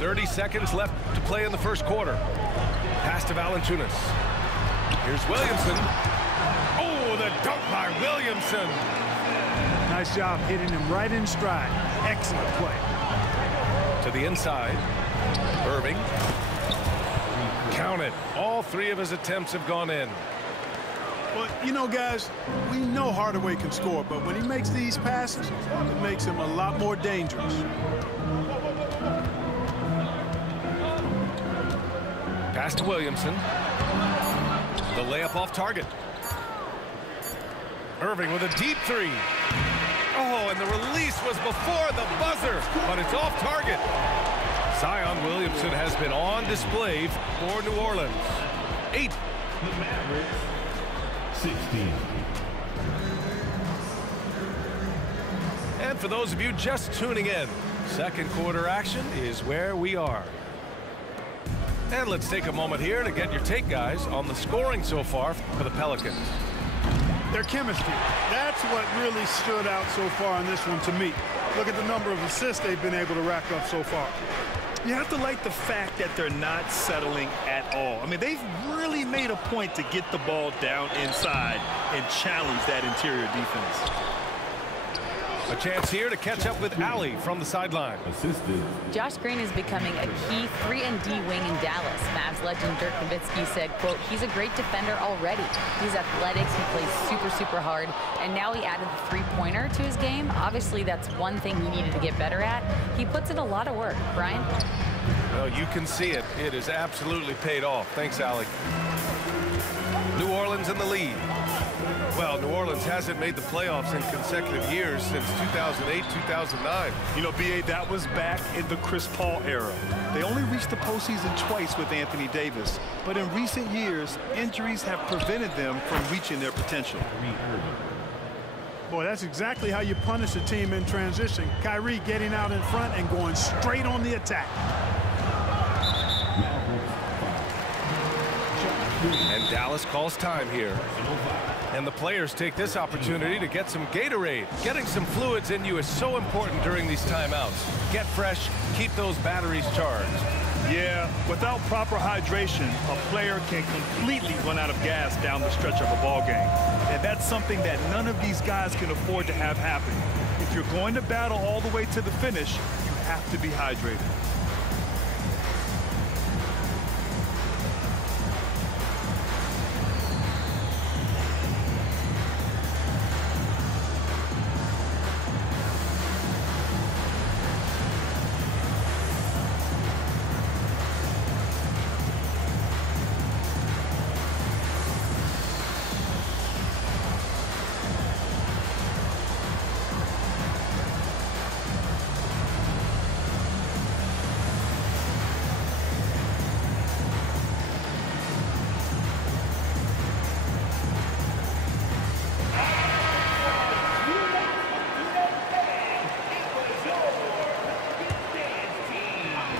30 seconds left to play in the first quarter. Pass to Valanciunas. Here's Williamson. Oh, the dunk by Williamson. Nice job hitting him right in stride. Excellent play. To the inside. Irving. Count it. All three of his attempts have gone in. Well, you know, guys, we know Hardaway can score, but when he makes these passes, it makes him a lot more dangerous. Pass to Williamson. The layup off target. Irving with a deep three. Oh, and the release was before the buzzer, but it's off target. Zion Williamson has been on display for New Orleans. 8. The Mavericks, 16. And for those of you just tuning in, second quarter action is where we are. And let's take a moment here to get your take, guys, on the scoring so far for the Pelicans. Their chemistry, that's what really stood out so far in this one to me. Look at the number of assists they've been able to rack up so far. You have to like the fact that they're not settling at all. I mean, they've really made a point to get the ball down inside and challenge that interior defense. A chance here to catch up with Allie from the sideline. Assisted. Josh Green is becoming a key 3-and-D wing in Dallas. Mavs legend Dirk Nowitzki said, quote, he's a great defender already. He's athletic, he plays super hard, and now he added the three-pointer to his game. Obviously, that's one thing he needed to get better at. He puts in a lot of work. Brian? Well, you can see it. It is absolutely paid off. Thanks, Allie. New Orleans in the lead. Well, New Orleans hasn't made the playoffs in consecutive years since 2008, 2009. You know, B.A., that was back in the Chris Paul era. They only reached the postseason twice with Anthony Davis. But in recent years, injuries have prevented them from reaching their potential. Boy, that's exactly how you punish a team in transition. Kyrie getting out in front and going straight on the attack. And Dallas calls time here. And the players take this opportunity to get some Gatorade. Getting some fluids in you is so important during these timeouts. Get fresh, keep those batteries charged. Yeah, without proper hydration, a player can completely run out of gas down the stretch of a ball game. And that's something that none of these guys can afford to have happen. If you're going to battle all the way to the finish, you have to be hydrated.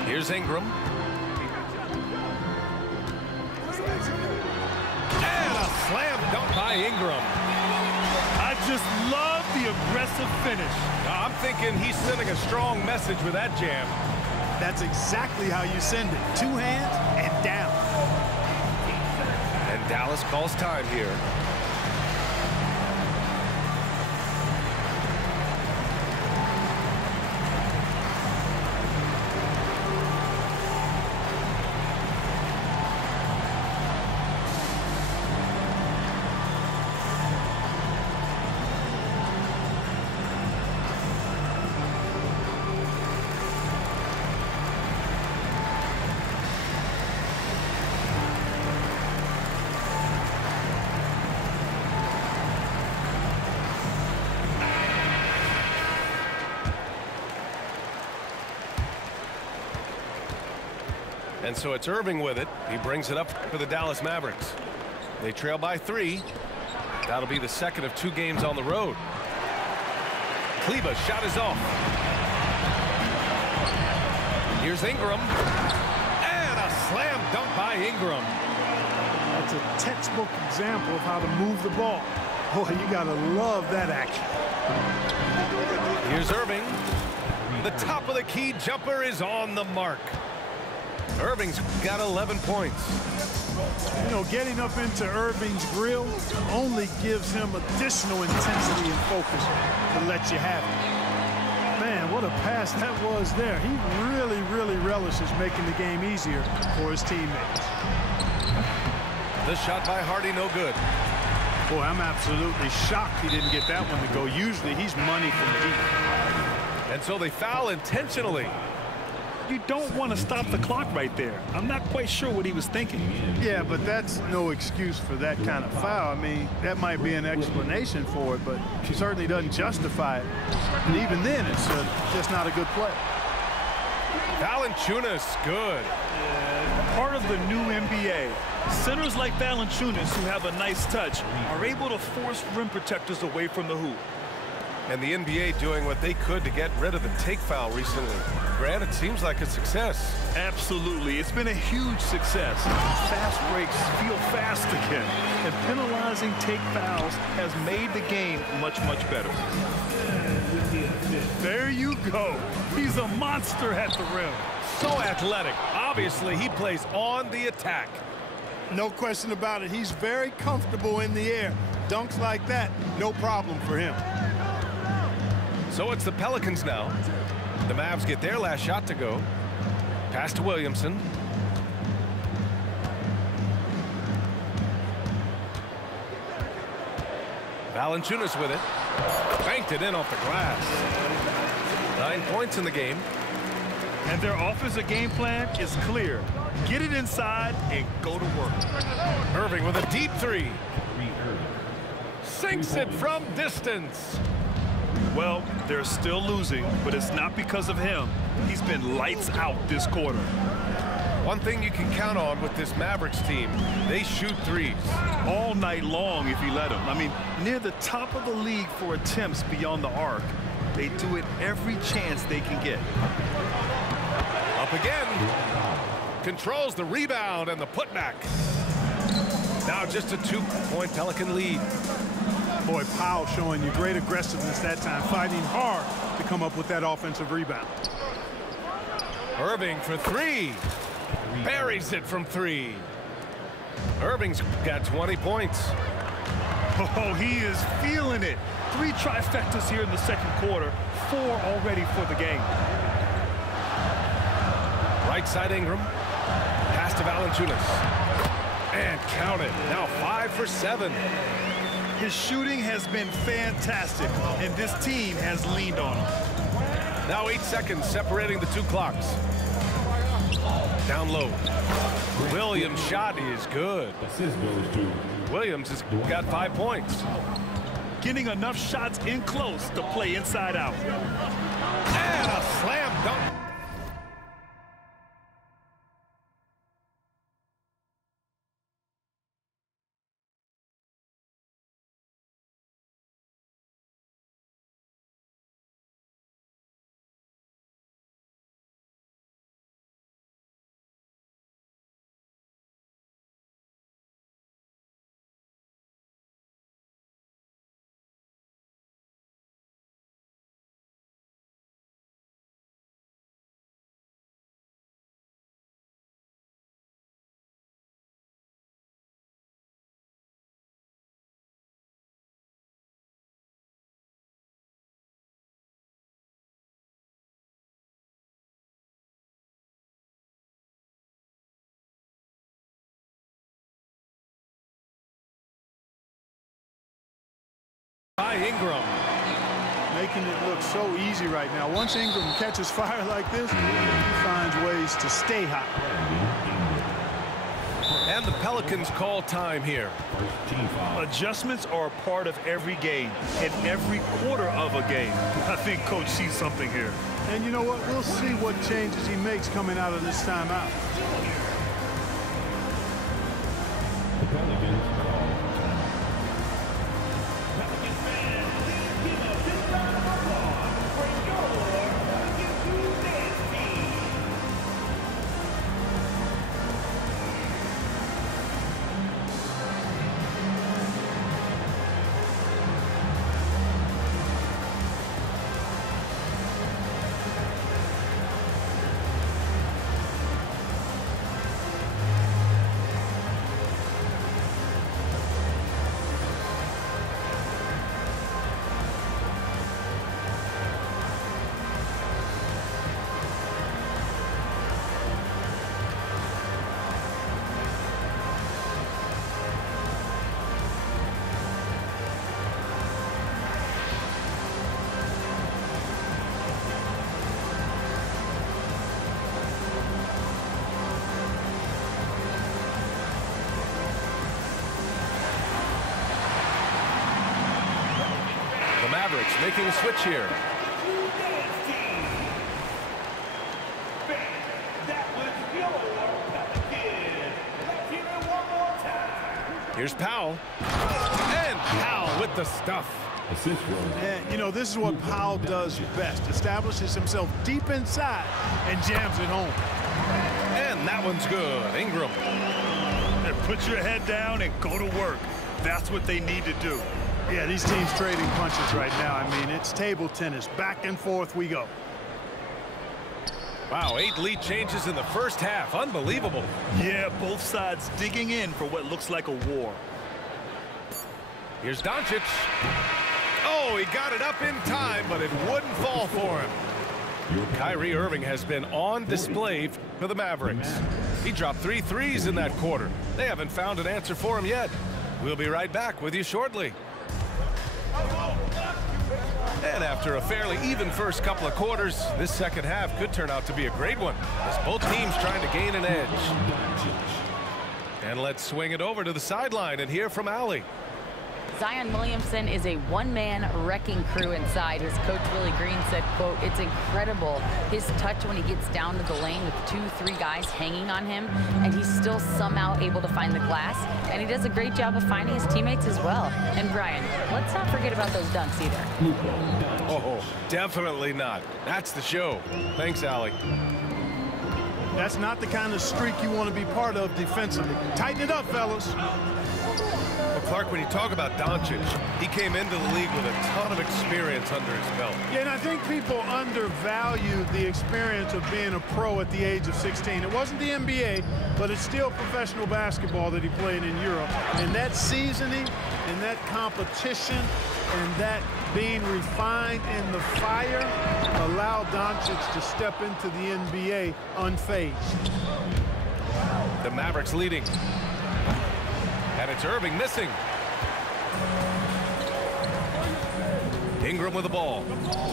Here's Ingram. And a slam dunk by Ingram. I just love the aggressive finish. I'm thinking he's sending a strong message with that jam. That's exactly how you send it. Two hands and down. And Dallas calls time here. And so it's Irving with it. He brings it up for the Dallas Mavericks. They trail by 3. That'll be the second of 2 games on the road. Kleber's shot is off. Here's Ingram. And a slam dunk by Ingram. That's a textbook example of how to move the ball. Boy, you gotta love that action. Here's Irving. The top of the key jumper is on the mark. Irving's got 11 points. You know, getting up into Irving's grill only gives him additional intensity and focus to let you have it. Man, what a pass that was there. He really relishes making the game easier for his teammates. The shot by Hardy, no good. Boy, I'm absolutely shocked he didn't get that one to go. Usually he's money from deep. And so they foul intentionally. You don't want to stop the clock right there. I'm not quite sure what he was thinking. Yeah, but that's no excuse for that kind of foul. I mean, that might be an explanation for it, but she certainly doesn't justify it. And even then, it's just not a good play. Valanciunas, good. Part of the new NBA, centers like Valanciunas, who have a nice touch, are able to force rim protectors away from the hoop. And the NBA doing what they could to get rid of the take foul recently. Grant, it seems like a success. Absolutely. It's been a huge success. Fast breaks feel fast again. And penalizing take fouls has made the game much better. There you go. He's a monster at the rim. So athletic. Obviously, he plays on the attack. No question about it. He's very comfortable in the air. Dunks like that, no problem for him. So it's the Pelicans now. The Mavs get their last shot to go. Pass to Williamson. Valanciunas with it. Banked it in off the glass. 9 points in the game. And their offensive game plan is clear. Get it inside and go to work. Irving with a deep three. Sinks it from distance. Well, they're still losing, but it's not because of him. He's been lights out this quarter. One thing you can count on with this Mavericks team, they shoot threes. All night long if you let them. I mean, near the top of the league for attempts beyond the arc. They do it every chance they can get. Up again. Controls the rebound and the putback. Now just a 2-point Pelican lead. Boy, Powell showing you great aggressiveness that time, fighting hard to come up with that offensive rebound. Irving for three. Buries it from three. Irving's got 20 points. Oh, he is feeling it. 3 trifectas here in the second quarter, 4 already for the game. Right side Ingram. Pass to Valanciunas. And count it. Now 5 for 7. His shooting has been fantastic, and this team has leaned on him. Now 8 seconds separating the 2 clocks. Down low. Williams' shot is good. Williams has got 5 points. Getting enough shots in close to play inside out. And a slam dunk. By Ingram. Making it look so easy right now. Once Ingram catches fire like this, he finds ways to stay hot. And the Pelicans call time here. Adjustments are a part of every game, and every quarter of a game. I think Coach sees something here. And you know what? We'll see what changes he makes coming out of this timeout. The Pelicans call time. Mavericks making a switch here. Here's Powell. And Powell with the stuff. And, you know, this is what Powell does best. Establishes himself deep inside and jams it home. And that one's good. Ingram. And put your head down and go to work. That's what they need to do. Yeah, these teams trading punches right now. I mean, it's table tennis. Back and forth we go. Wow, 8 lead changes in the first half. Unbelievable. Yeah, both sides digging in for what looks like a war. Here's Doncic. Oh, he got it up in time, but it wouldn't fall for him. Kyrie Irving has been on display for the Mavericks. He dropped 3 threes in that quarter. They haven't found an answer for him yet. We'll be right back with you shortly. And after a fairly even first couple of quarters, this second half could turn out to be a great one, as both teams trying to gain an edge. And let's swing it over to the sideline and hear from Allie. Zion Williamson is a one-man wrecking crew inside. His coach Willie Green said, quote, "It's incredible his touch when he gets down to the lane with 2-3 guys hanging on him, and he's still somehow able to find the glass, and he does a great job of finding his teammates as well." And Brian, let's not forget about those dunks either. Oh, definitely not. That's the show. Thanks, Allie. That's not the kind of streak you want to be part of defensively. Tighten it up, fellas. Well, Clark, when you talk about Doncic, he came into the league with a ton of experience under his belt. Yeah, and I think people undervalue the experience of being a pro at the age of 16. It wasn't the NBA, but it's still professional basketball that he played in Europe. And that seasoning and that competition and that being refined in the fire allowed Doncic to step into the NBA unfazed. The Mavericks leading. And it's Irving missing. Ingram with the ball.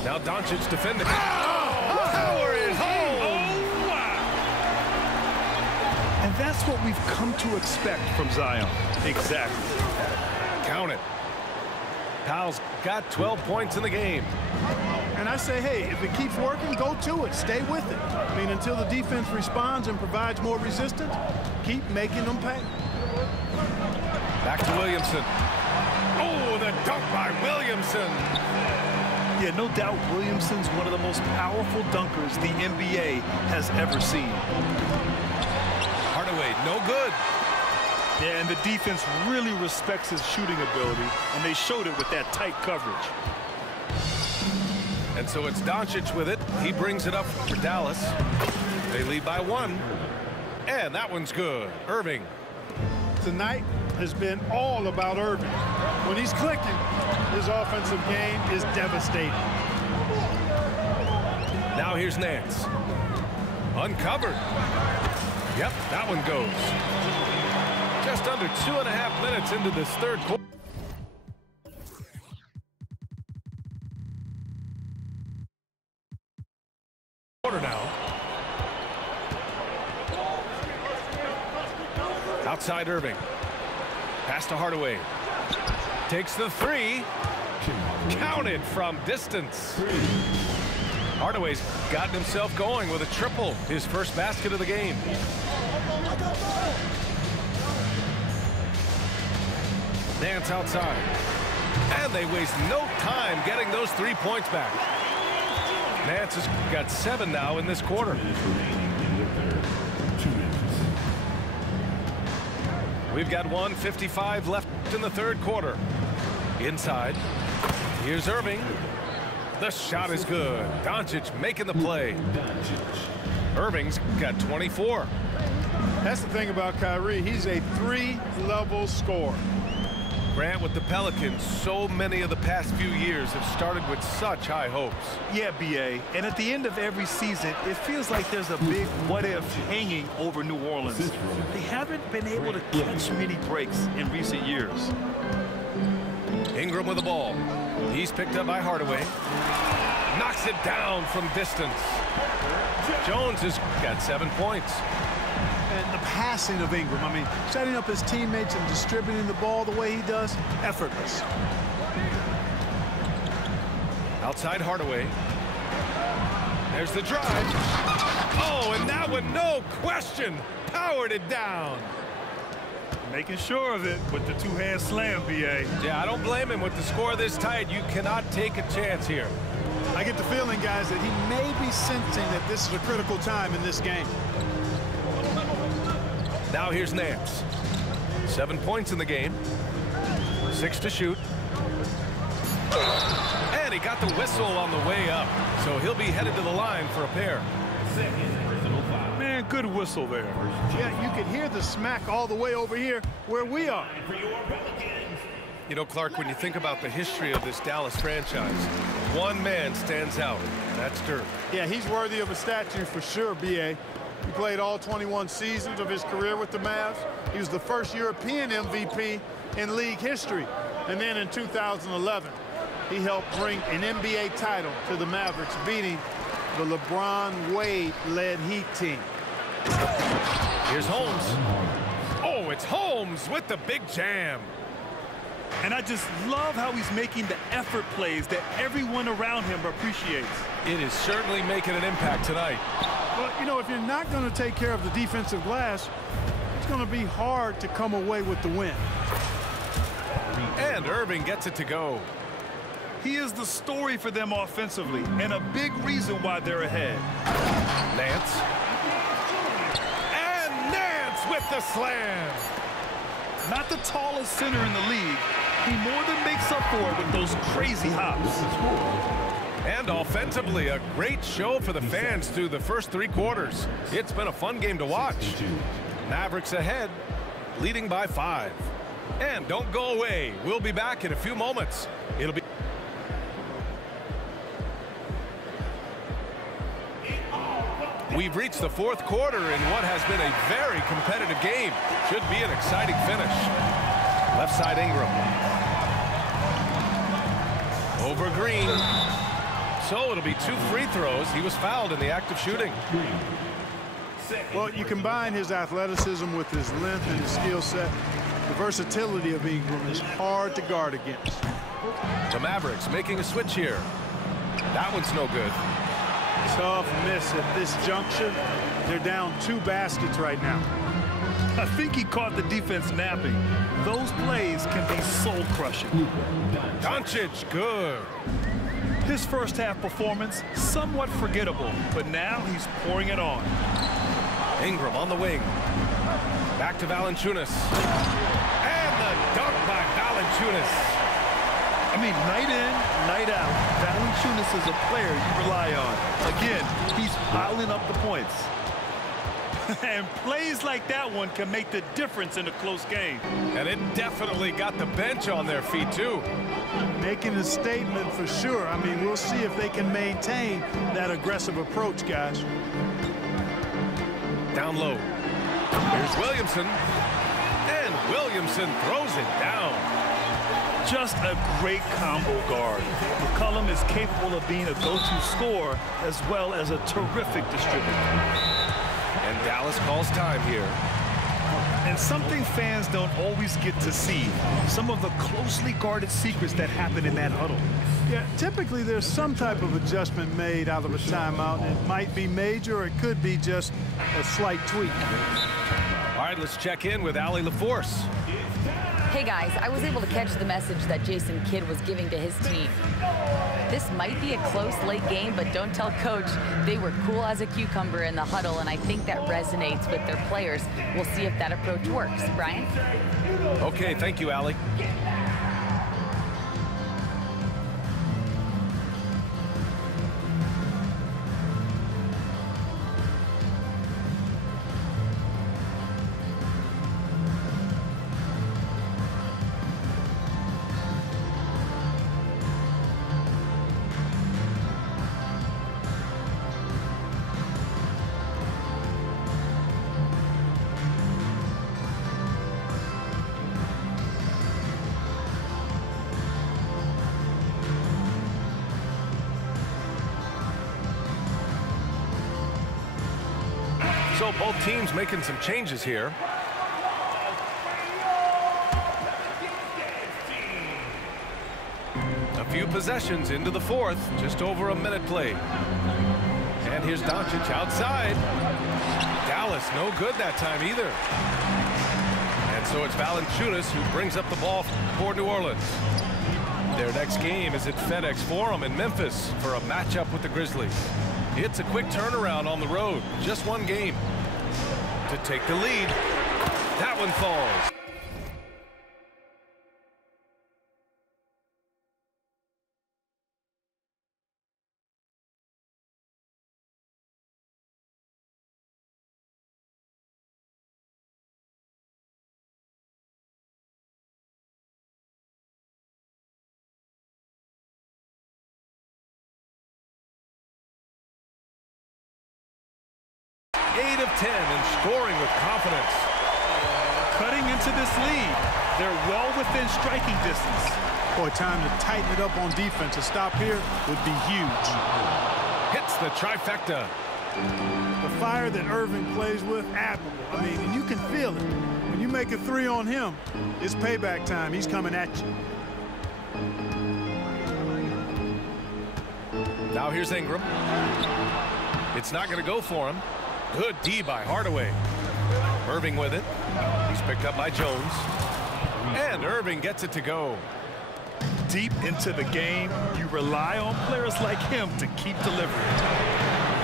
Now Doncic defending. Power is home. Oh, wow. And that's what we've come to expect from Zion. Exactly. Count it. Powell's got 12 points in the game. And I say, hey, if it keeps working, go to it. Stay with it. I mean, until the defense responds and provides more resistance, keep making them pay. Back to Williamson. Oh, the dunk by Williamson. Yeah, no doubt Williamson's one of the most powerful dunkers the NBA has ever seen. Hardaway, no good. Yeah, and the defense really respects his shooting ability, and they showed it with that tight coverage. And so it's Doncic with it. He brings it up for Dallas. They lead by 1. And that one's good. Irving. Tonight has been all about Irving. When he's clicking, his offensive game is devastating. Now here's Nance. Uncovered. Yep, that one goes. Just under 2.5 minutes into this third quarter. Now. Outside Irving. Pass to Hardaway. Takes the 3. Counted from distance. Hardaway's gotten himself going with a triple. His first basket of the game. Nance outside. And they waste no time getting those 3 points back. Nance has got 7 now in this quarter. We've got 1:55 left in the third quarter. Inside. Here's Irving. The shot is good. Doncic making the play. Irving's got 24. That's the thing about Kyrie. He's a 3-level scorer. Grant, with the Pelicans, so many of the past few years have started with such high hopes. Yeah, B.A. And at the end of every season, it feels like there's a big what-if hanging over New Orleans. They haven't been able to catch many breaks in recent years. Ingram with the ball. He's picked up by Hardaway. Knocks it down from distance. Jones has got 7 points. And the passing of Ingram, I mean, setting up his teammates and distributing the ball the way he does, effortless. Outside Hardaway. There's the drive. Oh, and that one, no question, powered it down. Making sure of it with the two-hand slam, B.A. Yeah, I don't blame him. With the score this tight, you cannot take a chance here. I get the feeling, guys, that he may be sensing that this is a critical time in this game. Now here's Nance. 7 points in the game. 6 to shoot. And he got the whistle on the way up, so he'll be headed to the line for a pair. Man, good whistle there. Yeah, you can hear the smack all the way over here where we are. You know, Clark, when you think about the history of this Dallas franchise, one man stands out. That's Dirk. Yeah, he's worthy of a statue for sure, B.A. He played all 21 seasons of his career with the Mavs. He was the first European MVP in league history. And then in 2011, he helped bring an NBA title to the Mavericks, beating the LeBron Wade-led Heat team. Here's Holmes. Oh, it's Holmes with the big jam. And I just love how he's making the effort plays that everyone around him appreciates. It is certainly making an impact tonight. Well, you know, if you're not going to take care of the defensive glass, it's going to be hard to come away with the win. And Irving gets it to go. He is the story for them offensively, and a big reason why they're ahead. Nance. And Nance with the slam. Not the tallest center in the league, he more than makes up for it with those crazy hops. And offensively, a great show for the fans through the first 3 quarters. It's been a fun game to watch. Mavericks ahead, leading by 5. And don't go away. We'll be back in a few moments. It'll be... We've reached the 4th quarter in what has been a very competitive game. Should be an exciting finish. Left side Ingram. Over Green. So it'll be 2 free throws. He was fouled in the act of shooting. Well, you combine his athleticism with his length and his skill set. The versatility of Ingram is hard to guard against. The Mavericks making a switch here. That one's no good. Tough miss at this juncture. They're down 2 baskets right now. I think he caught the defense napping. Those plays can be soul-crushing. Doncic, good. His first half performance, somewhat forgettable, but now he's pouring it on. Ingram on the wing. Back to Valanciunas. And the dunk by Valanciunas. I mean, night in, night out, Valanciunas is a player you rely on. Again, he's piling up the points. And plays like that one can make the difference in a close game. And it definitely got the bench on their feet, too. Making a statement for sure. I mean, we'll see if they can maintain that aggressive approach, guys. Down low. Here's Williamson. And Williamson throws it down. Just a great combo guard. McCollum is capable of being a go-to scorer as well as a terrific distributor. And Dallas calls time here. And something fans don't always get to see, some of the closely guarded secrets that happen in that huddle. Yeah, typically there's some type of adjustment made out of a timeout. It might be major, or it could be just a slight tweak. All right, let's check in with Allie LaForce. Hey guys, I was able to catch the message that Jason Kidd was giving to his team. This might be a close late game, but don't tell coach. They were cool as a cucumber in the huddle, and I think that resonates with their players. We'll see if that approach works. Brian? Okay, thank you, Allie. So both teams making some changes here. A few possessions into the fourth, just over a minute played. And here's Doncic outside. Dallas no good that time either. And so it's Valanciunas who brings up the ball for New Orleans. Their next game is at FedEx Forum in Memphis for a matchup with the Grizzlies. It's a quick turnaround on the road, just one game. To take the lead, that one falls. Eight of 10 and scoring with confidence. Cutting into this lead. They're well within striking distance. Boy, time to tighten it up on defense. A stop here would be huge. Hits the trifecta. The fire that Irving plays with, admirable. I mean, and you can feel it. When you make a three on him, it's payback time. He's coming at you. Now here's Ingram. It's not going to go for him. Good D by Hardaway. Irving with it. He's picked up by Jones. And Irving gets it to go. Deep into the game, you rely on players like him to keep delivering.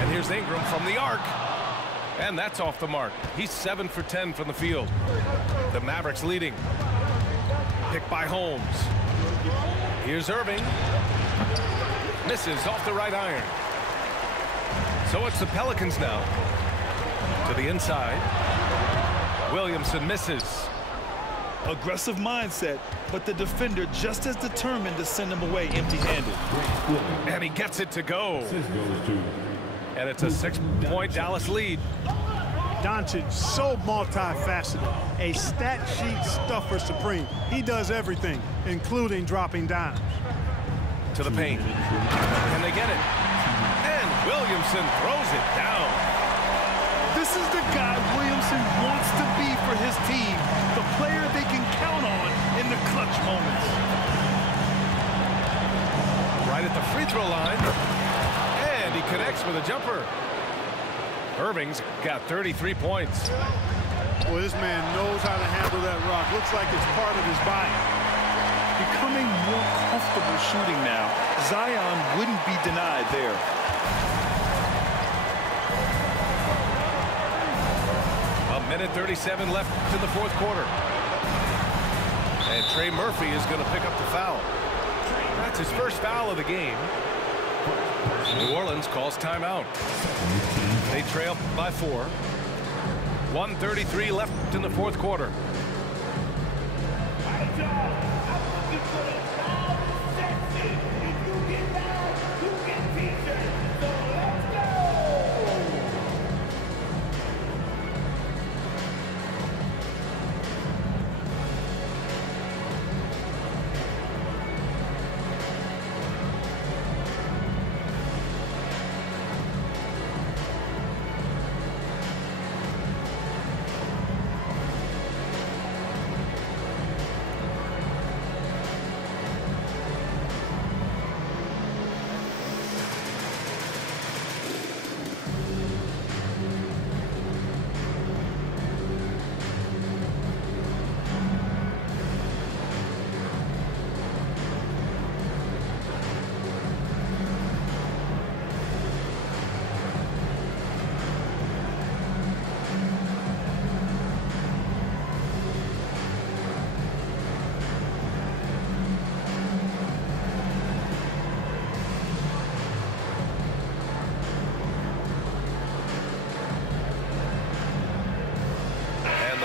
And here's Ingram from the arc. And that's off the mark. He's 7 for 10 from the field. The Mavericks leading. Picked by Holmes. Here's Irving. Misses off the right iron. So it's the Pelicans now. To the inside. Williamson misses. Aggressive mindset, but the defender just as determined to send him away empty-handed. And he gets it to go. And it's a 6-point Dallas lead. Doncic, so multifaceted. A stat sheet stuffer supreme. He does everything, including dropping dimes. To the paint. Can they get it? And Williamson throws it down. This is the guy Williamson wants to be for his team. The player they can count on in the clutch moments. Right at the free throw line. And he connects with a jumper. Irving's got 33 points. Boy, this man knows how to handle that rock. Looks like it's part of his body. Becoming more comfortable shooting now. Zion wouldn't be denied there. A minute 37 left in the fourth quarter. And Trey Murphy is going to pick up the foul. That's his first foul of the game. New Orleans calls timeout. They trail by 4. 1:33 left in the fourth quarter.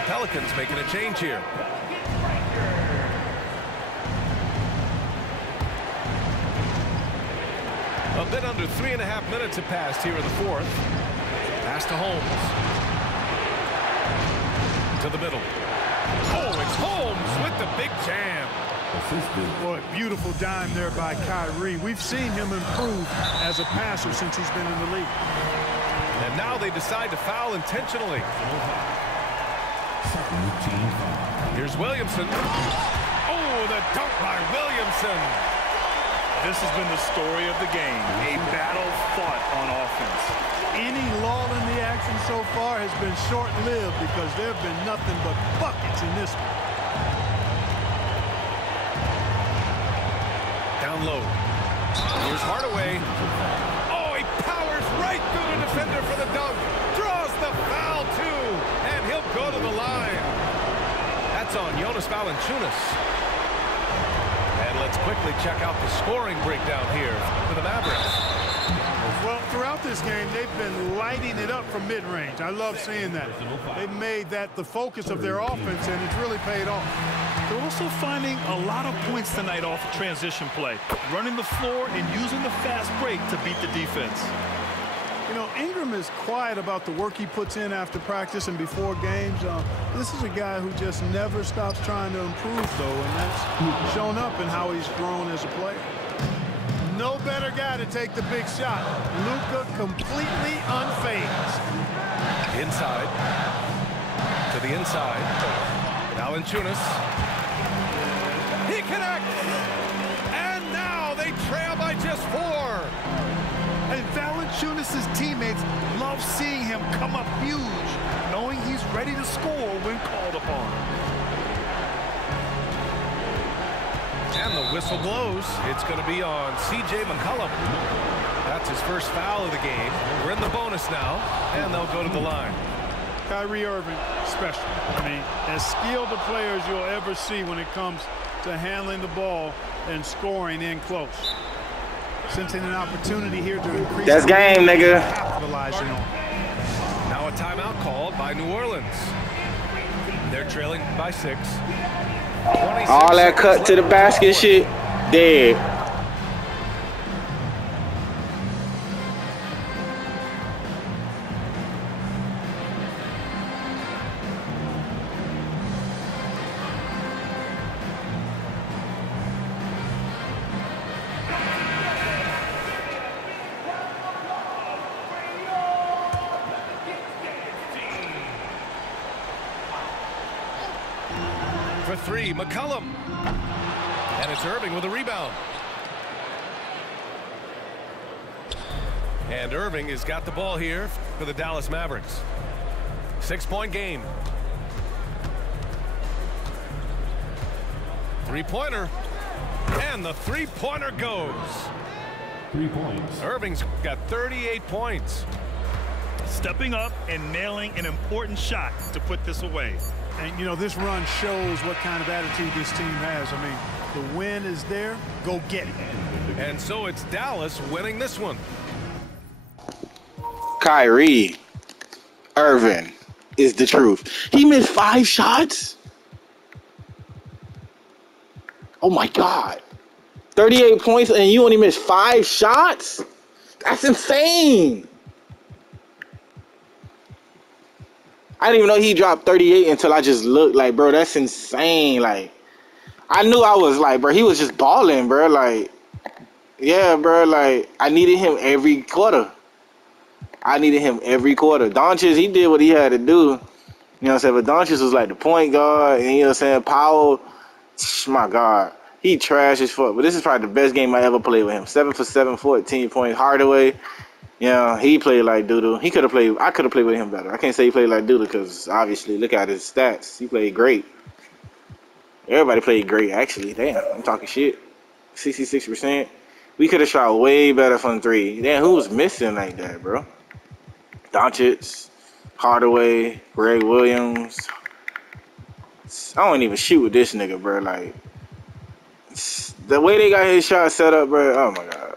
Pelicans making a change here. A bit under 3.5 minutes have passed here in the fourth. Pass to Holmes. To the middle. Oh, it's Holmes with the big jam. Boy, beautiful dime there by Kyrie. We've seen him improve as a passer since he's been in the league. And now they decide to foul intentionally. Here's Williamson. Oh, the dunk by Williamson. This has been the story of the game, a battle fought on offense. Any lull in the action so far has been short-lived because there have been nothing but buckets in this one. Down low. Here's Hardaway. Oh, he powers right through the defender for the dunk. Draws the foul, too. And he'll go to the line. That's on Jonas Valanciunas. And let's quickly check out the scoring breakdown here for the Mavericks. Well, throughout this game, they've been lighting it up from mid-range. I love seeing that. They've made that the focus of their offense, and it's really paid off. They're also finding a lot of points tonight off transition play, running the floor and using the fast break to beat the defense. You know, Ingram is quiet about the work he puts in after practice and before games. This is a guy who just never stops trying to improve, though, and that's shown up in how he's grown as a player. No better guy to take the big shot. Luka completely unfazed. Inside. To the inside. Valanciunas. He connects. And now they trail by just 4. And Valanciunas' teammates love seeing him come up huge, knowing he's ready to score when called upon. And the whistle blows. It's going to be on C.J. McCollum. That's his first foul of the game. We're in the bonus now, and they'll go to the line. Kyrie Irving, special. I mean, as skilled a player as you'll ever see when it comes to handling the ball and scoring in close. Sensing an opportunity here to increase. That's game, nigga. Capitalizing on. Now a timeout called by New Orleans. They're trailing by 6. All that cut to the basket shit, dead. For 3, McCollum. And it's Irving with a rebound. And Irving has got the ball here for the Dallas Mavericks. 6-point game. 3-pointer. And the 3-pointer goes. 3 points. Irving's got 38 points. Stepping up and nailing an important shot to put this away. And, you know, this run shows what kind of attitude this team has. I mean, the win is there. Go get it. And so it's Dallas winning this one. Kyrie Irving is the truth. He missed 5 shots. Oh, my God. 38 points, and you only missed 5 shots? That's insane. I didn't even know he dropped 38 until I just looked like, bro, that's insane. Like, I knew I was like, bro, he was just balling, bro. Like, yeah, bro, like, I needed him every quarter. Doncic, he did what he had to do. You know what I'm saying? But Doncic was like the point guard, and you know what I'm saying? Powell, my God, he trash as fuck. But this is probably the best game I ever played with him. 7 for 7, 14 points. Hardaway. Yeah, he played like doo-doo. He could have played. I could have played with him better. I can't say he played like doo-doo because obviously, look at his stats. He played great. Everybody played great, actually. Damn, I'm talking shit. 66%. We could have shot way better from 3. Damn, who was missing like that, bro? Doncic, Hardaway, Greg Williams. I don't even shoot with this nigga, bro. Like, the way they got his shot set up, bro. Oh my God.